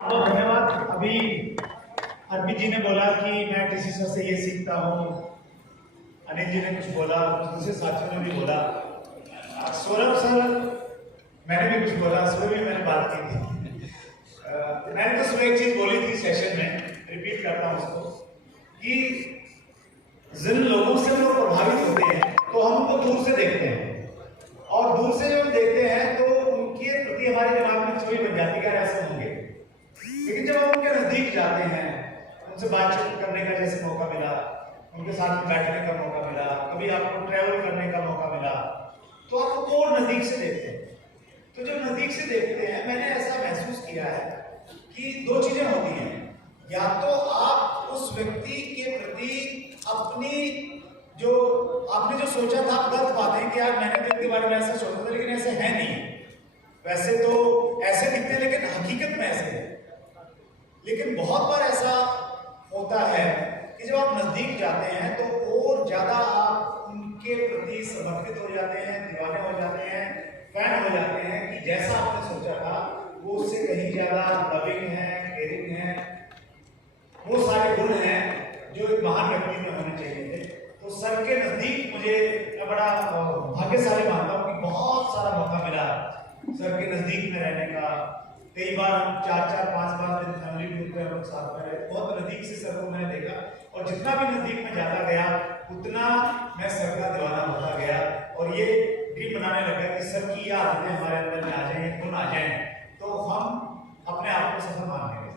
बहुत धन्यवाद। अभी अर्पित जी ने बोला कि मैं किसी से ये सीखता हूँ, अनिल जी ने कुछ बोला, दूसरे साथियों ने भी बोला, सौरभ सर मैंने भी कुछ बोला, सुबह भी मैंने बात की थी। मैंने तो सुबह एक चीज बोली थी सेशन में, रिपीट करता हूँ उसको, कि जिन लोगों से लोग प्रभावित होते हैं तो हम उनको दूर से देखते हैं, और दूर से जब देखते हैं तो उनके प्रति हमारे दिमाग में छवि बन जाती है ऐसे होंगे। लेकिन जब हम उनके नजदीक जाते हैं, उनसे बातचीत करने का जैसे मौका मिला, उनके साथ बैठने का मौका मिला, कभी आपको ट्रैवल करने का मौका मिला, तो आप और नजदीक से देखते हैं। तो जब नजदीक से देखते हैं, मैंने ऐसा महसूस किया है कि दो चीजें होती हैं। या तो आप उस व्यक्ति के प्रति आपने जो सोचा था, आप गलत पाते हैं कि यार मैंने तो इनके बारे में ऐसा सोचा था, लेकिन ऐसे है नहीं। वैसे तो ऐसे दिखते हैं लेकिन हकीकत में ऐसे है। लेकिन बहुत बार ऐसा होता है कि जब आप नजदीक जाते हैं तो और ज्यादा आप उनके प्रति समर्पित हो जाते हैं, दीवाने हो जाते हैं, फैन हो जाते हैं कि जैसा आपने सोचा था वो उससे कहीं ज्यादा लविंग है, केयरिंग है, वो सारे गुण हैं जो एक महान व्यक्ति में होने चाहिए थे। तो सर के नजदीक मुझे बड़ा भाग्यशाली मानता हूँ कि बहुत सारा मौका मिला सर के नजदीक में रहने का। कई बार हम 4-5 दिन फैमिली टूर पे हम लोग साथ में रहे, बहुत नजदीक से सर को मैंने देखा, और जितना भी नजदीक में जाता गया उतना मैं सर का दीवाना होता गया, और ये ड्रीम बनाने लगा कि सर की आदतें हमारे अंदर में आ जाए, गुण आ जाए, तो हम अपने आप को सफल मान लेंगे।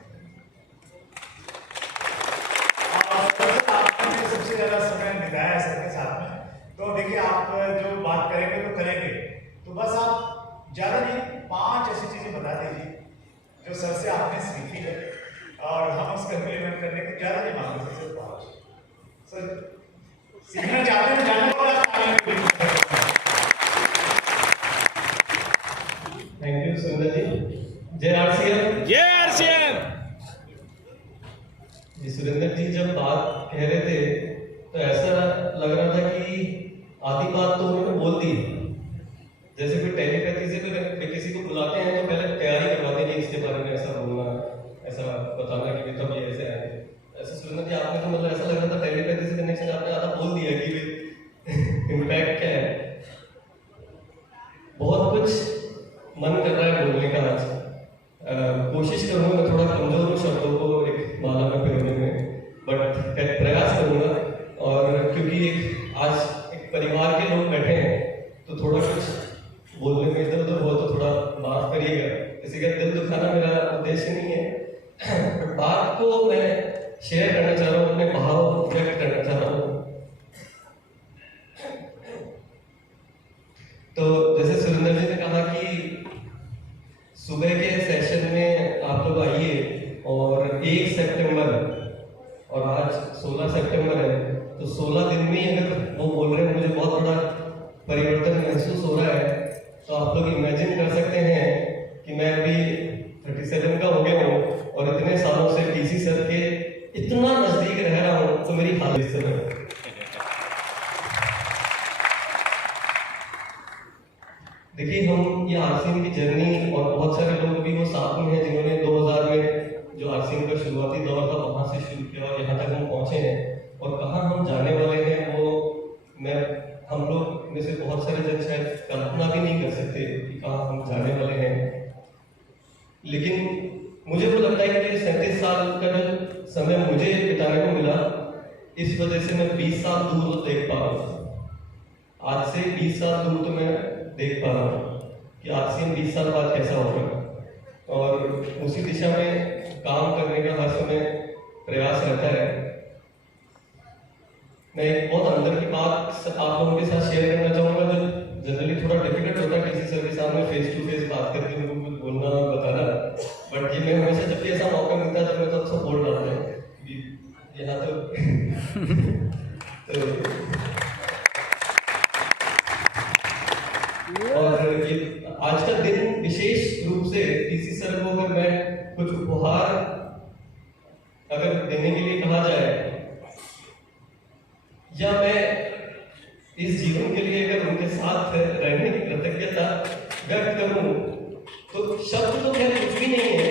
आपने सबसे ज्यादा समय बिताया सर के साथ में, तो देखिए आप जो बात करेंगे तो करेंगे, तो बस आप ज्यादा नहीं 5 ऐसी चीजें बता दीजिए जो सर से आपने सीखी है, और हम उसका इम्प्लीमेंट करने को ज्यादा नहीं मांगते, सिर्फ 5। सर सीखना चाहते हैं, जानने वाला। थैंक यू सुंदर जी। जय आरसीएम। जय आरसीएम। जी सुरेंद्र जी जब बात कह रहे थे तो ऐसा लग रहा था कि आधी बात तो उन्होंने बोल दी। जैसे कोई टेलीपैथी से कोई किसी को बुलाते हैं तो पहले तैयारी करवाते हैं कि इसके बारे में ऐसा बोलना, ऐसा बताना कि तब ये ऐसे आए। ऐसा सुरेंद्र जी आपने तो मतलब ऐसा लग रहा था टेलीपैथी से कनेक्शन आपने आधा बोल दिया कि इम्पैक्ट क्या है। बहुत कुछ मन कर रहा है बोलने का आज। कोशिश करूंगा, मैं थोड़ा कमजोर हूँ शब्दों को एक माला में पिरोने में, बट प्रयास करूंगा। और क्योंकि आज एक परिवार के लोग बैठे हैं तो थोड़ा कुछ बोलने में इधर उधर हो तो थोड़ा माफ करिएगा। किसी का दिल दुखाना मेरा उद्देश्य नहीं है, बट बात को मैं शेयर करना चाह रहा हूँ, अपने भाव व्यक्त करना चाह रहा हूँ। तो जैसे सुरेंद्र जी ने कहा कि सुबह के सेशन में आप लोग आइए, और 1 सितंबर और आज 16 सितंबर है, तो 16 दिन में ही अगर वो बोल रहे हैं मुझे बहुत बड़ा परिवर्तन महसूस हो रहा है, तो आप लोग इमेजिन कर सकते हैं कि मैं अभी 37 का हो गया हूँ और इतने सालों से डीसी सर के इतना नजदीक रह रहा हूँ, तो मेरी हालत इस तरह। देखिए हम ये आरसीएम की जर्नी, और बहुत सारे लोग भी वो साथ में हैं जिन्होंने 2000 में जो आरसीएम का शुरुआती दौर था वहां से शुरू किया और यहाँ तक हम पहुंचे हैं, और कहाँ हम जाने वाले हैं वो हम लोग में से बहुत सारे जन शायद कल्पना भी नहीं कर सकते कि कहाँ हम जाने वाले हैं। लेकिन मुझे तो लगता है कि 37 साल का जो समय मुझे बिताने को मिला, इस वजह से मैं 20 साल दूर तो देख पा रहा हूँ। आज से 20 साल दूर तो मैं देख पा रहा हूँ कि आरसीएम 20 साल बाद कैसा होगा, और उसी दिशा में काम करने का हर समय प्रयास रहता है। मैं एक बहुत अंदर की बात आप लोगों के साथ शेयर करना चाहूँगा, जो जनरली थोड़ा डिफिकल्ट होता है किसी सर के सामने फेस टू फेस बात करके उनको कुछ बोलना और बताना, बट ये मैं हमेशा जब भी ऐसा मौका मिलता है जब मैं तो सब बोल डालता हूँ यहाँ तो और ये आज का दिन विशेष रूप से डीसी सर को अगर मैं कुछ उपहार अगर देने के लिए कहा जाए, या मैं इस जीवन के लिए अगर उनके साथ रहने की कृतज्ञता व्यक्त करूं, तो शब्द तो खैर कुछ भी नहीं है,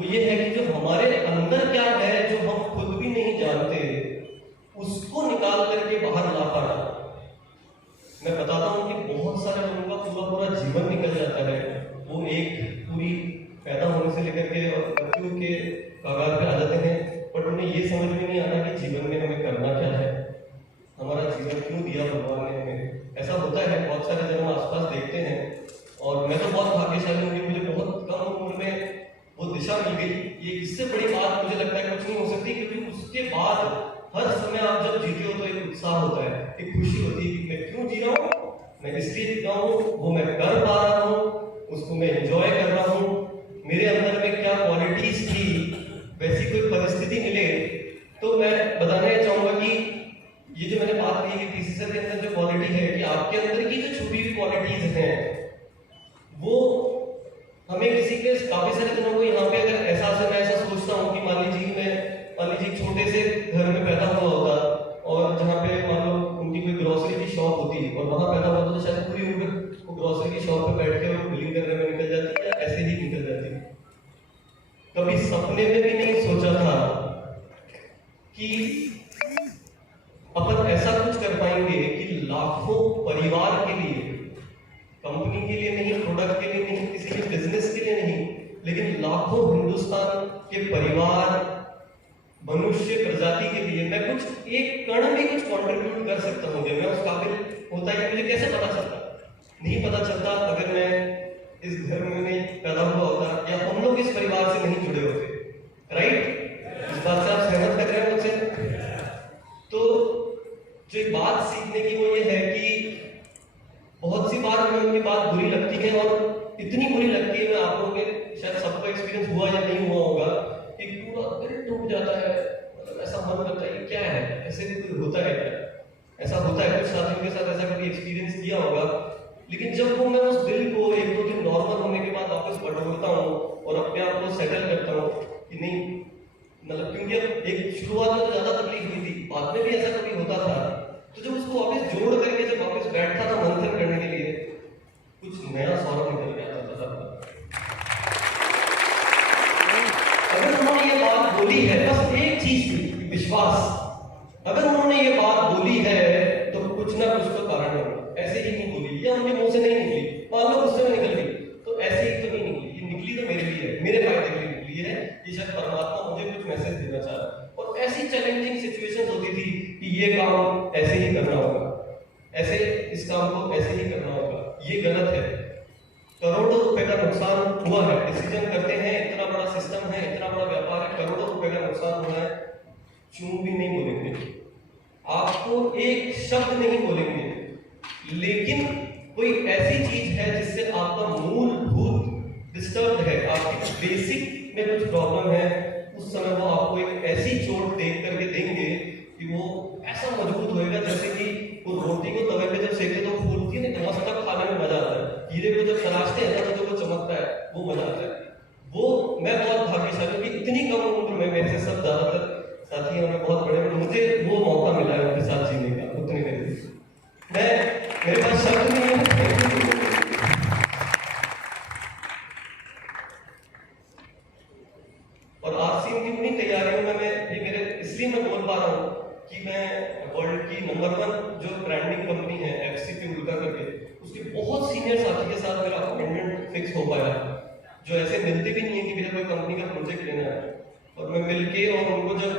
वो ये है कि जो हमारे अंदर क्या है, जो हम खुद भी नहीं जानते, उसको निकाल करके बाहर ला पाना। मैं बताता हूँ कि बहुत सारे लोगों का पूरा पूरा जीवन निकल जाता है, वो एक पूरी पैदा होने से लेकर के और मृत्यु के कगार पे आ जाते हैं, बट उन्हें ये समझ में नहीं आता कि जीवन में हमें करना क्या है, हमारा जीवन क्यों दिया भगवान ने हमें। ऐसा होता है, बहुत सारे जन हम आसपास देखते हैं, और मैं तो बहुत भाग्यशाली हूँ कि मुझे बहुत कम उम्र में वो दिशा मिल गई। ये इससे बड़ी बात मुझे लगता है कुछ नहीं हो सकती, क्योंकि उसके बाद हर समय आप जब जीते हो तो एक उत्साह होता है, एक खुशी होती है कि मैं क्यों जी रहा हूँ, मैं इसलिए जी रहा हूँ, वो मैं कर पा रहा हूँ, उसको मैं एंजॉय कर रहा हूँ, मेरे अंदर में क्या क्वालिटीज थी, वैसी कोई परिस्थिति मिले। तो मैं बताना चाहूंगा कि ये जो मैंने बात की कि पीसी सर के अंदर जो क्वालिटी है, कि आपके अंदर की जो छुपी हुई क्वालिटीज हैं, वो हमें किसी के, काफी सारे जनों को यहाँ पे अगर एहसास है, मैं ऐसा सोचता हूँ कि मान लीजिए छोटे से घर में पैदा हुआ होता, और जहाँ पे मान लो उनकी कोई ग्रोसरी की शॉप होती और वहां पैदा हुआ, तो शायद पूरी उम्र वो ग्रोसरी की शॉप पे बैठ के वो बिलिंग करने में निकल जाती, या ऐसे ही निकल जाती। कभी सपने में भी नहीं सोचा था कि अपन ऐसा कुछ कर पाएंगे कि लाखों परिवार के लिए, कंपनी के लिए नहीं, प्रोडक्ट के लिए नहीं, किसी के बिजनेस के लिए नहीं, लेकिन लाखों हिंदुस्तान के परिवार, मनुष्य प्रजाति के लिए मैं कुछ एक कण भी कुछ कंट्रीब्यूट कर सकता हूँ। मैं उस काबिल होता है कि मुझे कैसे पता चलता, नहीं पता चलता अगर मैं इस घर में नहीं पैदा हुआ होता, या हम लोग इस परिवार से नहीं जुड़े होते। राइट, इस बात से आप सहमत लग रहे हैं मुझसे? तो जो एक बात सीखने की वो ये है कि बहुत सी बार हमें उनकी बात बुरी लगती है, और इतनी बुरी लगती है, मैं आप लोगों के शायद सबका एक्सपीरियंस हुआ या नहीं हुआ होगा, कि पूरा दिल टूट जाता है, मतलब ऐसा मन करता है क्या है, ऐसे भी कोई होता है क्या? ऐसा होता है, कुछ साथियों के साथ ऐसा कभी एक्सपीरियंस किया होगा। लेकिन जब वो मैं उस दिल को एक दो दिन नॉर्मल होने के बाद वापस बटोरता हूँ और अपने आप को सेटल करता हूँ कि नहीं, मतलब क्योंकि अब एक शुरुआत में तो ज्यादा तकलीफ हुई थी, बाद में भी ऐसा कभी होता था, तो जब उसको वापस जोड़ करके जब वापस बैठता था मंथन करने के लिए, कुछ नया सौरभ निकल के आता था। अगर उन्होंने ये बात बोली है, बस एक चीज थी, विश्वास। अगर उन्होंने ये बात बोली है तो कुछ ना कुछ तो कारण होगा, ऐसे ही नहीं बोली, या उनके मुंह से नहीं निकली, मान लो गुस्से में निकल गई, तो ऐसे ही तो नहीं निकली, ये निकली तो मेरे लिए है, मेरे फायदे के लिए निकली है, ये शायद परमात्मा मुझे कुछ मैसेज देना चाह रहा है। और ऐसी चैलेंजिंग सिचुएशंस होती थी कि ये काम ऐसे ही करना होगा, ऐसे इस काम को ऐसे ही करना होगा, ये गलत है, करोड़ों रुपए का नुकसान हुआ है, डिसीजन करते हैं, इतना बड़ा सिस्टम है, इतना बड़ा व्यापार है, करोड़ों रुपए का नुकसान हुआ है, चूं भी नहीं बोलेंगे, आपको एक शब्द नहीं बोलेंगे, लेकिन कोई ऐसी चीज है जिससे आपका मूलभूत डिस्टर्ब है, आपकी बेसिक में कुछ प्रॉब्लम है, उस समय वो आपको एक ऐसी चोट देख करके देंगे कि वो ऐसा मजबूत होएगा जैसे कि वो रोटी को तवे पे जब सेकते तो फूलती है ना, वहां तक खाने में मजा आता है, हीरे को जब तराशते हैं ना तो वो चमकता है, वो मजा आता है। वो मैं बहुत भाग्यशाली हूँ कि इतनी कम उम्र में मेरे से सब ज्यादातर साथी हमें बहुत बड़े, मुझे वो मौका मिला है उनके साथ जीने का उतनी देर। मेरे पास शब्द नहीं है। और आरसीएम की उन्हीं तैयारियों में मैं ये मेरे इसलिए मैं बोल पा रहा हूँ कि मैं वर्ल्ड की नंबर 1 जो ब्रांडिंग कंपनी है एफसीपी उल्का करके, उसके बहुत सीनियर साथी के साथ मेरा अपॉइंटमेंट फिक्स हो पाया, जो ऐसे मिलते भी नहीं है कि मुझे कोई कंपनी का प्रोजेक्ट लेना है। और मैं मिलके और उनको जब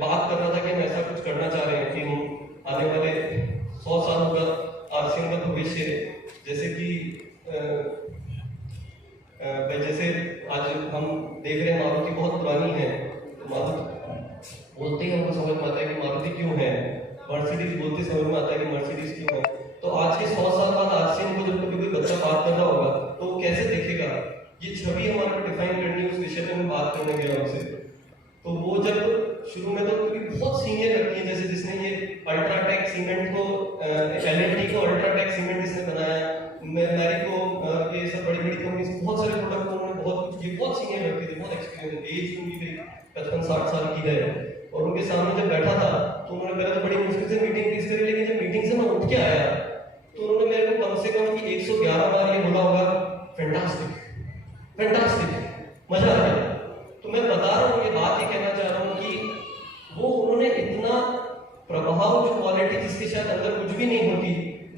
बात कर रहा था कि हम ऐसा कुछ करना चाह रहे हैं कि हम आने वाले 100 सालों का आरसीएम का भविष्य, जैसे कि जैसे आज हम देख रहे हैं मारुति बहुत पुरानी है, तो मारुति बोलते ही हमको समझ में आता है कि मारुति क्यों है, मर्सिडीज बोलते समझ में आता है कि मर्सिडीज क्यों है। तो आज के 100 साल बाद आरसीएम को जब कभी कोई बच्चा बात कर रहा होगा तो वो कैसे देखेगा, ये छवि हमारे को डिफाइन करनी है, उस विषय पे मैं बात करने गया उनसे। तो वो जब शुरू में तो क्योंकि बहुत सीनियर लगती है, जैसे जिसने ये अल्ट्राटेक सीमेंट को एलएनटी को अल्ट्राटेक सीमेंट जिसने बनाया, मैरिको, ये सब बड़ी बड़ी कंपनी बहुत सारे प्रोडक्ट को उन्होंने बहुत, ये बहुत सीनियर लगती थी, बहुत एक्सपीरियंस, एज उनकी करीब 55-60 साल की है। और उनके सामने जब बैठा था तो उन्होंने पहले तो बड़ी मुश्किल से मीटिंग फिक्स करी, लेकिन जब मीटिंग से मैं उठ के आया तो उन्होंने मेरे को कम से कम कि 111 बार ये बोला होगा, फैंटास्टिक फैंटास्टिक, मजा आ गया। कहना चाह रहा हूँ कि वो उन्होंने इतना प्रभाव, जो क्वालिटी जिसके शायद अंदर कुछ भी नहीं होती,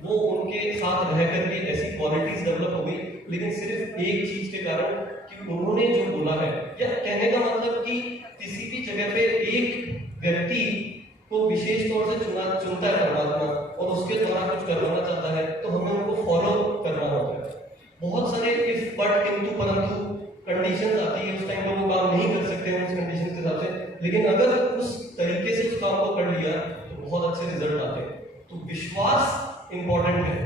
वो उनके साथ रह करके ऐसी क्वालिटीज डेवलप हो गई, लेकिन सिर्फ एक चीज के कारण कि उन्होंने जो बोला है, या कहने का मतलब कि किसी भी जगह पे एक व्यक्ति को विशेष तौर से चुनता है परमात्मा और उसके द्वारा कुछ करवाना चाहता है, तो हमें उनको फॉलो करना होता है। बहुत सारे इफ बट किंतु परंतु कंडीशंस आती है, उस टाइम पर वो काम नहीं कर सकते हैं उस कंडीशन के हिसाब से, लेकिन अगर उस तरीके से उस काम को कर लिया तो बहुत अच्छे रिजल्ट आते हैं। तो विश्वास इंपॉर्टेंट है।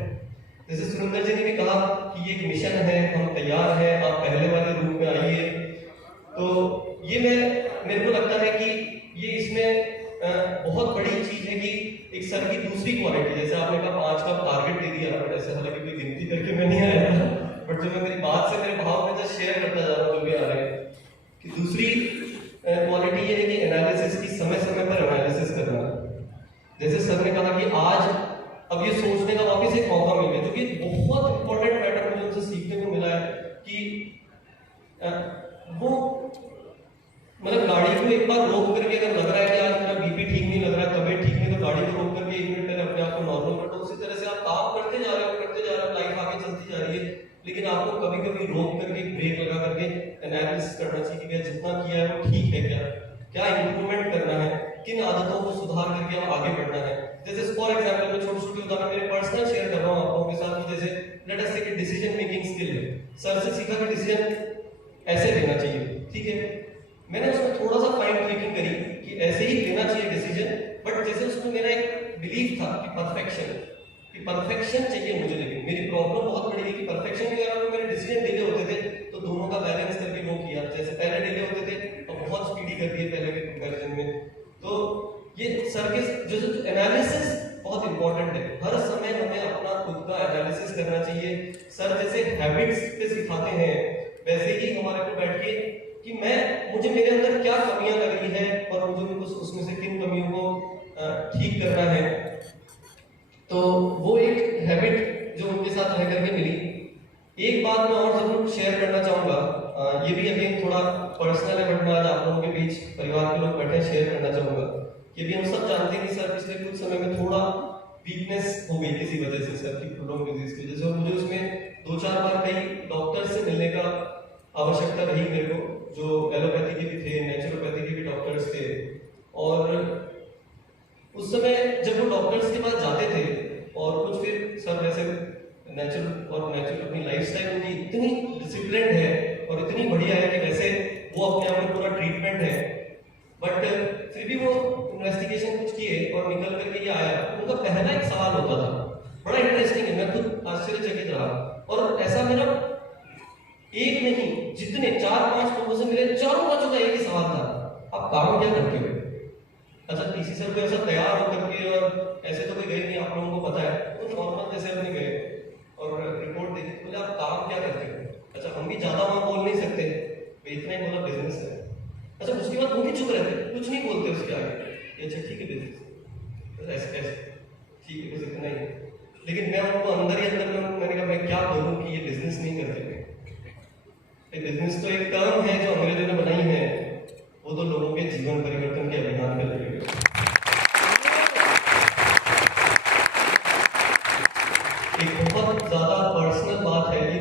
जैसे सुरेंद्र जी ने भी कहा कि ये एक मिशन है, हम तैयार हैं, आप पहले वाले रूप में आइए। तो ये मेरे को लगता है कि ये इसमें बहुत बड़ी चीज है कि एक सर की दूसरी क्वालिटी, जैसे आपने कहा 5 का टारगेट दे दिया, बट ऐसे हालांकि कोई गिनती करके मैं नहीं आया था, बट जो मैं मेरी बात से मेरे भाव में जस्ट शेयर करता जा रहा हूँ जो भी आ रहे हैं, कि दूसरी क्वालिटी ये है कि एनालिसिस की, समय समय पर एनालिसिस करना। जैसे सर ने कहा कि आज अब ये सोचने का वापस एक मौका मिल गया, जो कि बहुत इंपॉर्टेंट मैटर मुझे उनसे सीखने को मिला है कि वो मतलब गाड़ी को एक बार रोक करके, अगर लग रहा है कि आज मेरा बीपी ठीक नहीं लग रहा है, तबीयत ठीक नहीं, तो गाड़ी को रोक करके 1 मिनट पहले अपने आप को नॉर्मल कर दो। उसी तरह से आप काम करते जा रहे हो, लाइफ आगे चलती जा रही है, लेकिन आपको कभी कभी रोक करके, ब्रेक लगा करके एनालिसिस करना चाहिए कि जितना किया है वो ठीक है क्या इंप्रूवमेंट करना है, किन आदतों को सुधार करके अब आगे बढ़ना है। जैसे फॉर एग्जांपल मैं छोटे-छोटे उदाहरण मेरे पर्सनल शेयर कर रहा हूं आप लोगों के साथ, जैसे लेट अस से कि डिसीजन मेकिंग स्किल है। सर से सीखा कि डिसीजन ऐसे लेना चाहिए, ठीक है। मैंने उसमें थोड़ा सा फाइन ट्यूनिंग करी कि ऐसे ही लेना चाहिए डिसीजन, बट जैसे उसमें मेरा एक बिलीफ था कि परफेक्शन चाहिए मुझे, लेकिन मेरी प्रॉब्लम बहुत बड़ी थी कि परफेक्शन के कारण मेरे डिसीजन डिले होते थे, तो दोनों का बैलेंस करके वो किया। जैसे पहले डिले होते थे तो बहुत स्पीडी कर दिए पहले के कंपैरिजन में। तो ये सर के जो एनालिसिस बहुत इंपॉर्टेंट है, हर समय हमें अपना खुद का एनालिसिस करना चाहिए। सर जैसे हैबिट्स पे सिखाते हैं, वैसे ही हमारे को बैठ के कि मुझे मेरे अंदर क्या कमियां लग रही है और मुझे उसमें से किन कमियों को ठीक करना है। तो वो एक हैबिट जो उनके साथ रह करके मिली। एक बात मैं और जरूर शेयर करना चाहूंगा, ये भी अगेन थोड़ा पर्सनल है, बट मैं आज आप लोगों के बीच, परिवार के लोग बैठे, शेयर करना चाहूंगा। ये भी हम सब जानते हैं कि सर पिछले कुछ समय में थोड़ा वीकनेस हो गई किसी वजह से, सर की प्रोलॉन्ग डिजीज की वजह से, और मुझे उसमें 2-4 बार कई डॉक्टर से मिलने का आवश्यकता रही मेरे को, जो एलोपैथी के भी थे, नेचुरोपैथी के भी डॉक्टर्स थे। और उस समय जब वो डॉक्टर्स के पास जाते थे और कुछ फिर सर वैसे नेचुरल अपनी लाइफस्टाइल उनकी इतनी डिसिप्लिन्ड है और इतनी बढ़िया है कि वैसे वो अपने आप में पूरा ट्रीटमेंट है, बट फिर भी वो इन्वेस्टिगेशन कुछ किए और निकल करके ये आया। उनका पहला एक सवाल होता था, बड़ा इंटरेस्टिंग है, मैं खुद आश्चर्यचकित रहा। और ऐसा मेरा एक नहीं, जितने 4-5 लोगों से मिले, चारों बच्चों का एक ही सवाल था, आप काम क्या करते हो? अच्छा, टीसी सर को ऐसा तैयार होकर के, और ऐसे तो कोई गए नहीं, आप लोगों को पता है, तो नॉर्मल जैसे अपने गए और रिपोर्ट देखी, बोले आप काम क्या करते हो? अच्छा, हम भी ज्यादा वहां बोल नहीं सकते, इतना ही बोला बिजनेस है। अच्छा, उसके बाद वो भी चुप रहते, कुछ नहीं बोलते उसके आगे। अच्छा ठीक है, बिजनेस ऐसे कैसे, ठीक है, बस इतना ही। लेकिन मैं उनको अंदर ही अंदर मैंने कहा मैं क्या बोलूं कि ये बिजनेस नहीं करते। बिजनेस तो एक टर्म है जो अंग्रेजों ने बनाई है, वो तो लोगों के जीवन परिवर्तन के अभियान में लगे हुए। एक बहुत ज्यादा पर्सनल बात है, ये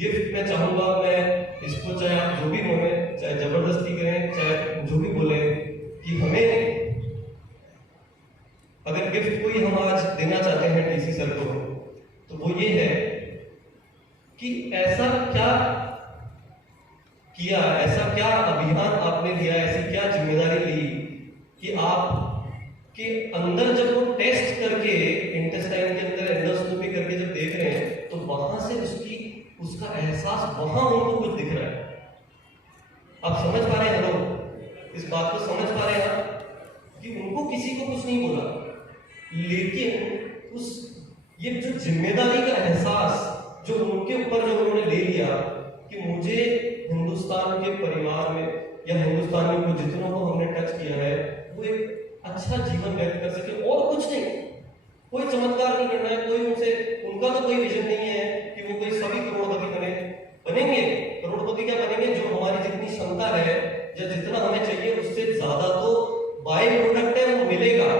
गिफ्ट मैं चाहूंगा, मैं इसको चाहे आप जो भी बोले, चाहे जबरदस्ती करें, चाहे जो भी बोले, कि हमें अगर गिफ्ट कोई हम आज देना चाहते हैं टीसी सर को, तो वो ये है कि ऐसा क्या किया, ऐसा क्या अभियान आपने लिया, ऐसी क्या जिम्मेदारी ली कि आप के अंदर जब वो टेस्ट करके इंटेस्टाइन के अंदर एंडोस्कोपी करके जब देख रहे हैं, तो वहां से उसका एहसास, वहां उनको कुछ दिख रहा है। आप समझ पा रहे हैं लोग, इस बात को समझ पा रहे हैं आप कि उनको किसी को कुछ नहीं बोला, लेकिन ये जो जिम्मेदारी का एहसास जो उनके ऊपर जब उन्होंने ले लिया कि मुझे हिंदुस्तान के परिवार में या हिंदुस्तान में कुछ जितनों को हमने टच किया है, वो एक अच्छा जीवन व्यक्त कर सके, और कुछ नहीं, कोई चमत्कार नहीं करना है, कोई उनका तो कोई विजन नहीं है कि वो कोई सभी करोड़पति बनेंगे। करोड़पति क्या बनेंगे, जो हमारी जितनी क्षमता है या जितना हमें चाहिए उससे ज्यादा तो बाय प्रोडक्ट है वो मिलेगा।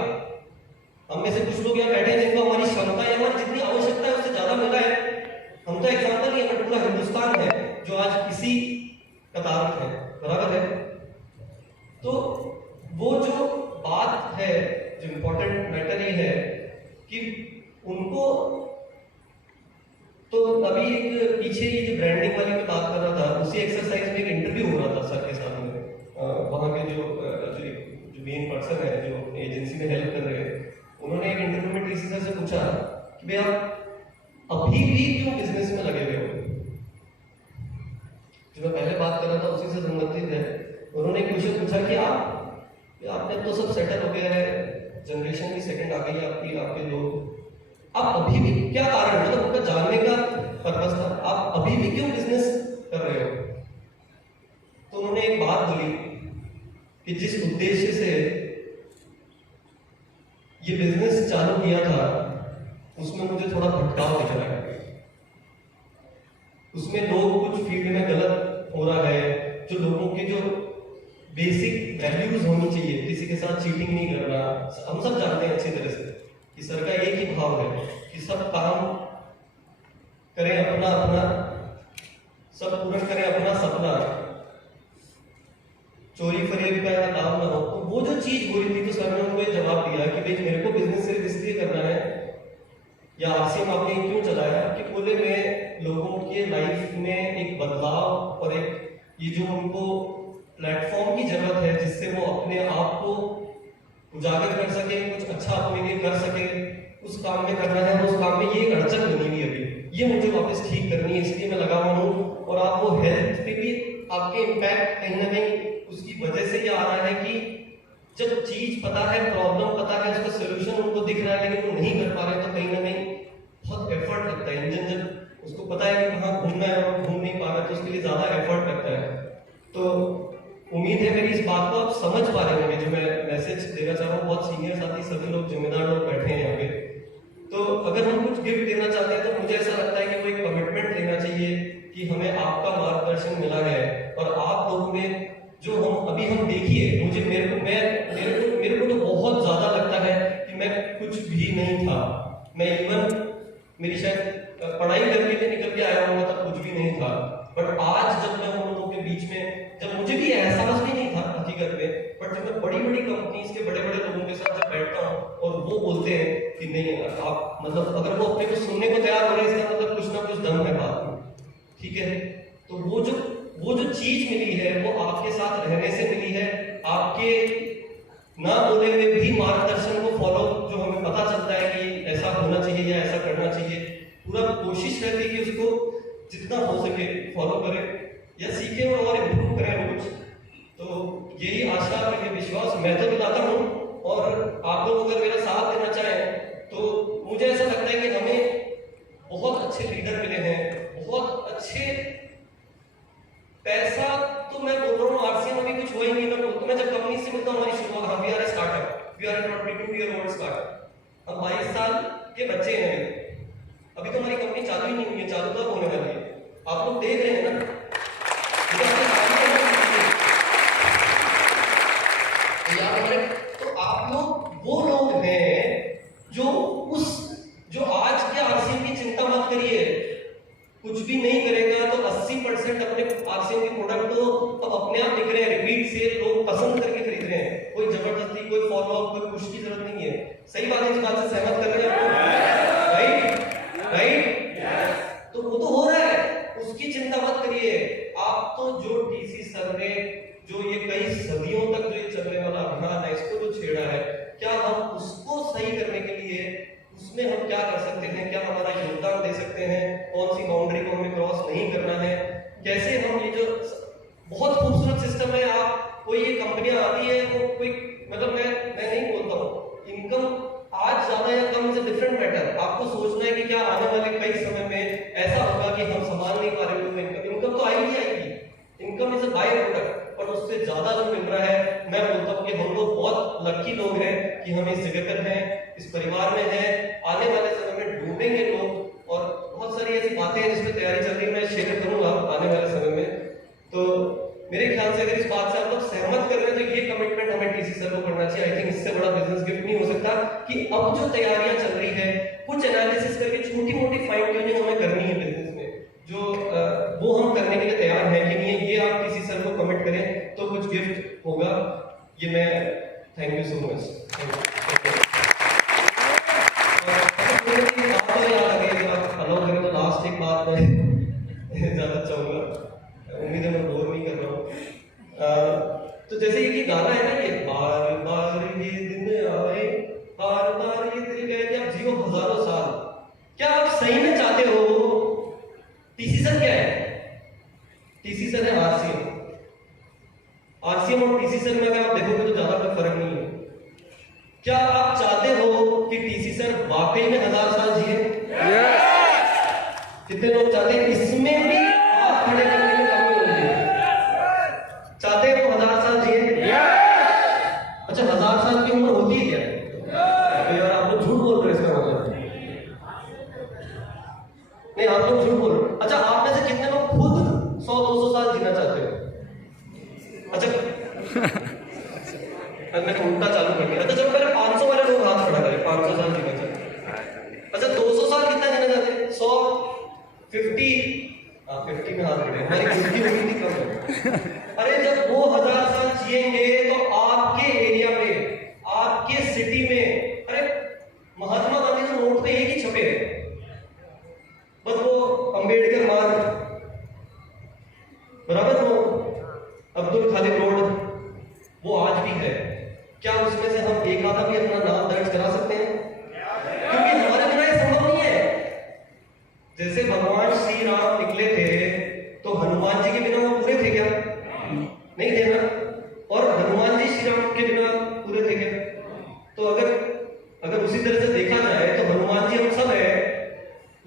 हम में से कुछ लोग यहाँ बैठे हैं जिनको हमारी क्षमता है, हमारी जितनी आवश्यकता है उससे ज्यादा मिला है। हम तो एग्जाम्पल ही है, पूरा हिंदुस्तान है जो आज इसी कतार में है, बराबर है। तो वो जो बात है, जो इम्पोर्टेंट मैटर ये है कि उनको तो अभी एक पीछे ये जो ब्रांडिंग वाली मैं बात कर रहा था, उसी एक्सरसाइज में एक इंटरव्यू हो रहा था सर के सामने। वहाँ के जो मेन पर्सन है जो एजेंसी में हेल्प कर रहे हैं, उन्होंने एक इंटरव्यू में टीसी सर से पूछा कि भाई आप अभी भी क्यों बिजनेस में लगे हुए हो। जो मैं पहले बात कर रहा था उसी से संबंधित है। उन्होंने एक क्वेश्चन पूछा कि आपने तो सब सेटल हो गया है, जनरेशन भी सेकंड आ गई आपकी, आपके लोग, आप अभी भी क्या कारण, मतलब उनका जानने का पर्पस था, आप अभी भी क्यों बिजनेस कर रहे हो। तो उन्होंने एक बात बोली कि जिस उद्देश्य से ये बिजनेस चालू किया था उसमें मुझे थोड़ा भटकाव दिख रहा है। उसमें लोग कुछ फील्ड में गलत हो रहा है, जो लोगों के जो बेसिक वैल्यूज होनी चाहिए, किसी के साथ चीटिंग नहीं करना। हम सब जानते हैं अच्छी तरह से कि सर का एक ही भाव है कि सब काम करें अपना अपना, सब पूर्ण करें अपना सपना, चोरी फरेब का यहाँ काम ना हो। तो वो जो चीज हो रही थी, तो सर ने उनको ये जवाब दिया कि भाई मेरे को बिजनेस सिर्फ इसलिए करना है, या आरसीएम आपने क्यों चलाया कि बोले मैं लोगों के लाइफ में एक बदलाव और एक ये जो उनको प्लेटफॉर्म की जरूरत है जिससे वो अपने आप को उजागर कर सके, कुछ अच्छा अपने लिए कर सके, उस काम में करना है। उस काम में ये अड़चन बनी हुई अभी, ये मुझे वापस ठीक करनी है, इसलिए मैं लगा हुआ हूँ। और आप वो हेल्थ पे भी आपके इम्पैक्ट कहीं ना कहीं उसकी वजह से ये आ रहा है कि जब चीज पता है, प्रॉब्लम पता है, उसका सोल्यूशन उनको दिख रहा है लेकिन वो नहीं कर पा रहे, तो कहीं ना कहीं बहुत एफर्ट लगता है। इंजन जब उसको पता है कि कहाँ घूमना है और घूम नहीं पा रहा है, तो उसके लिए ज्यादा एफर्ट लगता है। तो उम्मीद है मेरी इस बात को आप समझ पा रहे होंगे, जो मैं मैसेज देना चाह रहा हूँ। बहुत सीनियर साथी, सभी लोग जिम्मेदार लोग बैठे हैं यहाँ पे। तो अगर हम कुछ गिफ्ट देना चाहते हैं तो मुझे ऐसा लगता है कि वो एक कमिटमेंट लेना चाहिए कि हमें आपका मार्गदर्शन मिला है, और आप लोगों ने जो हम देखिए, मुझे मेरे को तो बहुत ज्यादा लगता है कि मैं कुछ भी नहीं था। मैं इवन मेरी शायद पढ़ाई करके भी निकल के आया हुआ था, कुछ भी नहीं था। बट आज जब मैं उन लोगों के बीच में, जब मुझे भी एहसास भी नहीं था हकीकत में, बट जब मैं बड़ी बड़ी कंपनीज के बड़े बड़े लोगों के साथ जब बैठता हूँ और वो बोलते हैं कि नहीं आप, मतलब अगर वो अपने को सुनने को तैयार हो रहे हैं, इसका मतलब कुछ ना कुछ दम है बात में, ठीक है। तो वो जो चीज मिली है वो आपके साथ रहने से मिली है, आपके ना बोले हुए भी मार्गदर्शन को फॉलो, जो हमें पता चलता है कि ऐसा होना चाहिए या ऐसा करना चाहिए, पूरा कोशिश रहती है कि उसको जितना हो सके फॉलो करें या सीखें और इम्प्रूव करें रोज। तो यही आशा और ये विश्वास मैं तो दिलाता हूँ, और आप लोग अगर मेरा साथ देना चाहें तो मुझे ऐसा लगता है कि हमें बहुत अच्छे लीडर मिले हैं, बहुत अच्छे। पैसा तो मैं बोल रहा हूँ आरसीएम अभी कुछ हुआ ही नहीं। मैं जब कंपनी से मिलता हूँ, हमारी शुरुआत, हम we are a startup, we are a 22-year-old startup, हम 22 साल के बच्चे हैं। अभी तो हमारी कंपनी चालू ही नहीं हुई है, चालू कब होने वाली है आप लोग देख रहे हैं ना। तो आप लोग वो लोग हैं जो आज के आरसीएम की चिंता मत करिए, कुछ भी नहीं करेगा तो 80% अपने आरसीएम के प्रोडक्ट तो अब अपने आप दिख रहे हैं, रिपीट सेल लोग पसंद करके खरीद रहे हैं, कोई जबरदस्ती, कोई फॉलोअप, कोई पुश की जरूरत नहीं है। सही बात है, इस बात से सहमत कर रहे हैं राइट? तो वो तो हो रहा है, उसकी चिंता मत करिए आप। तो जो टीसी सर ने जो ये कई सदियों तक जो ये चलने वाला अभियान है, इसको जो छेड़ा है, क्या हम उसको सही करने के लिए उसमें हम क्या कर सकते हैं, क्या हमारा योगदान दे सकते हैं, कौन सी बाउंड्री को हमें क्रॉस नहीं करना है, कैसे हम ये जो बहुत खूबसूरत सिस्टम है। आप कोई ये कंपनियां आती है वो कोई, मतलब मैं नहीं बोलता हूँ इनकम आज ज्यादा या come is a different matter. आपको सोचना है कि क्या आने वाले कई समय में ऐसा होगा कि हम संभाल नहीं पा रहे हो इनकम तो आएगी आएगी, income is a by product, पर उससे ज्यादा जो मिल रहा है, मैं बोलता हूँ कि हम लोग बहुत लकी लोग हैं कि हम इस जगह पर हैं, इस परिवार में हैं। आने वाले समय में ढूंढेंगे लोग, और बहुत सारी ऐसी बातें हैं जिसमें तैयारी चल रही है, मैं शेयर करूंगा आने वाले समय में। तो मेरे ख्याल से अगर इस बात से आप लोग सहमत कर रहे हैं तो ये कमिटमेंट हमें टीसी सर को करना चाहिए। आई थिंक इससे बड़ा बिजनेस गिफ्ट नहीं हो सकता कि अब जो तैयारियां चल रही है कुछ एनालिसिस करके छोटी मोटी फाइन ट्यूनिंग हमें करनी है बिजनेस में, जो वो हम करने के लिए तैयार हैं कि नहीं, ये आप टीसी सर को कमिट करें तो कुछ गिफ्ट होगा। ये मैं thank you so much. Last एक बात मैं ज्यादा चाहूंगा, उम्मीद है मैं बोर नहीं कर रहा हूँ। तो जैसे ये गाना है ना, ये बार बार ये दिन आए, बार बार ये दिल गए, कि आप जियो हजारों साल, क्या आप सही में चाहते हो? टीसी सर क्या है? टीसी सर है आरसीएम। आरसीएम और टीसी सर में अगर आप देखोगे तो ज्यादा कोई फर्क नहीं है। क्या आप चाहते हो कि टीसी सर वाकई में 1000 साल जिए? कितने लोग चाहते हैं? इसमें भी हाथ खड़े करने में कमी होती है। चाहते हैं वो 1000 साल जिए? अच्छा, 1000 साल की उम्र होती है क्या? तो यार आप लोग झूठ बोल रहे हैं, इसका मतलब नहीं, आप लोग झूठ बोल रहे हैं। अच्छा, आप में से कितने लोग खुद 100-200 साल जीना चाहते हो? अच्छा मैंने उल्टा चालू कर दिया। अच्छा, जब पहले 500 वाले लोग हाथ खड़ा करें, 500 साल जीना चाहते हैं। अच्छा, 200 साल कितना जीना चाहते हैं? 100, 50 में हाथ खड़े, हमारी 50 होगी थी कम। अरे जब वो 1000 साल जिएंगे तो आपके एरिया में, आपके सिटी में, अरे महात्मा गांधी के नोट पे एक ही छपे हैं, बस वो अंबेडकर मार्ग, बराबर वो अब्दुल खालिद रोड, वो आज भी है। क्या उसमें से हम एक आधा भी अपना नाम दर्ज करा सकते हैं? क्योंकि हमारे बिना ये संभव नहीं है। जैसे भगवान श्री राम निकले थे तो हनुमान जी के बिना वो पूरे थे क्या? नहीं थे ना। और हनुमान जी श्री राम के बिना पूरे थे क्या? तो अगर उसी तरह से देखा जाए तो हनुमान जी हम सब है,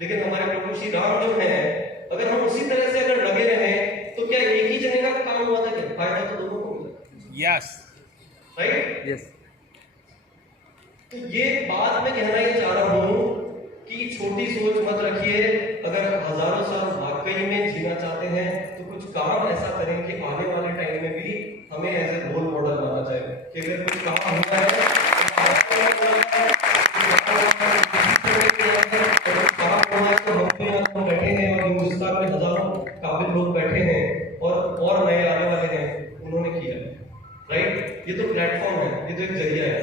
लेकिन हमारे प्रभु श्री राम जो है, अगर हम उसी तरह से अगर लगे रहे तो क्या एक ही जने का काम हुआ था क्या? फायदा तो दोनों को मिला। Yes, right? यस। तो ये बात मैं कहना ये चाह रहा हूं कि छोटी सोच मत रखिए। अगर हजारों साल वाकई में जीना चाहते हैं तो कुछ काम ऐसा करें कि आने वाले टाइम में भी हमें एज ए रोल मॉडल माना जाए कि अगर कुछ काम होना है तो हम बैठे हैं और हिंदुस्तान में हजारों काबिल लोग बैठे हैं और नए आने वाले हैं, उन्होंने किया। राइट? ये तो प्लेटफॉर्म है, ये तो एक जरिया है।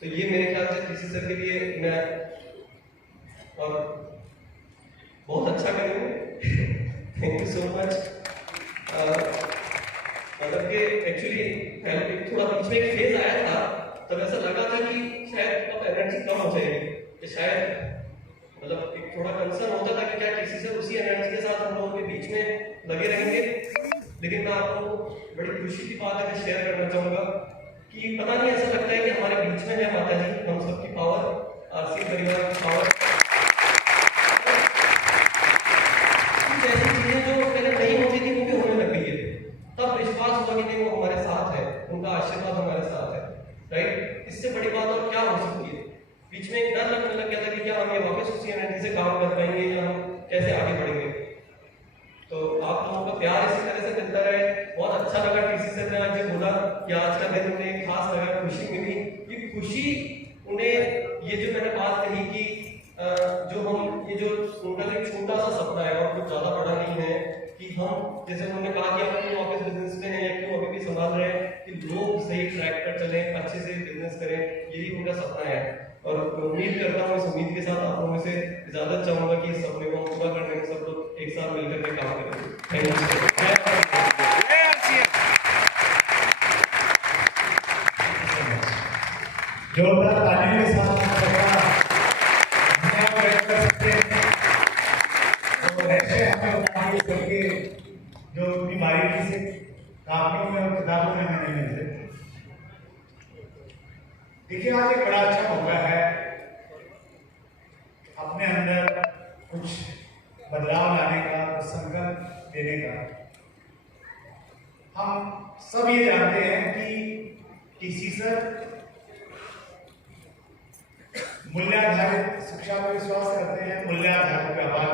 तो ये मेरे ख्याल से किसी सर के लिए मैं और बहुत अच्छा करेंगे। Thank you so much. मतलब कि एक्चुअली थोड़ा बीच में एक फेज आया था, तब ऐसा लगा था कि शायद अब एनर्जी कम हो जाएगी, कि शायद मतलब एक थोड़ा कंसर्न होता था कि क्या टीसी सर उसी एनर्जी के साथ हम लोगों के बीच में लगे रहेंगे। लेकिन मैं आपको बड़ी खुशी की बात है शेयर करना चाहूंगा कि पता नहीं ऐसा लगता है कि हमारे बीच में है माता जी, हम सबकी पावर, आरसी परिवार की पावर, कुछ ऐसी चीजें जो पहले नहीं होती थी वो भी होने लग गई है। तब विश्वास हुआ कि नहीं, वो हमारे साथ है, उनका आशीर्वाद हमारे साथ है। राइट? इससे बड़ी बात और क्या हो सकती है? बीच में एक डर लगने लग गया था कि क्या हम ये वापस उसी एनर्जी से काम कर पाएंगे या हम कैसे आगे बढ़ेंगे। तो आप लोगों का प्यार इसी तरह से मिलता रहे। बहुत अच्छा लगा टीसी सर ने आज ये बोला कि आज का दिन उन्हें खास लगा, खुशी मिली। ये खुशी उन्हें, ये जो मैंने बात कही कि जो हम ये जो उनका एक छोटा सा सपना है और कुछ ज्यादा बड़ा नहीं है, कि हम जैसे उन्होंने कहा कि हम क्यों वापस बिजनेस में हैं या क्यों अभी भी संभाल रहे हैं, कि लोग सही ट्रैक पर चले, अच्छे से बिजनेस करें, यही उनका सपना है। और मैं उम्मीद करता हूँ, इस उम्मीद के साथ आप लोगों से इजाजत चाहूंगा कि इस सपने को पूरा करने में सब लोग एक साथ मिलकर के काम करेंगे। Thank you. जोरदार तालियों के साथ कर सकते हैं। तो ऐसे हमें उठाइए करके जो इतनी बारीकी से कापियों में और किताबों में हमें नहीं मिलते। देखिए, आज एक बड़ा अच्छा मौका है अपने अंदर कुछ बदलाव लाने का, कुछ संकल्प देने का। हम सब ये जानते हैं कि टीसी सर मूल्याधारित शिक्षा पर विश्वास करते हैं, मूल्याधारित व्यापार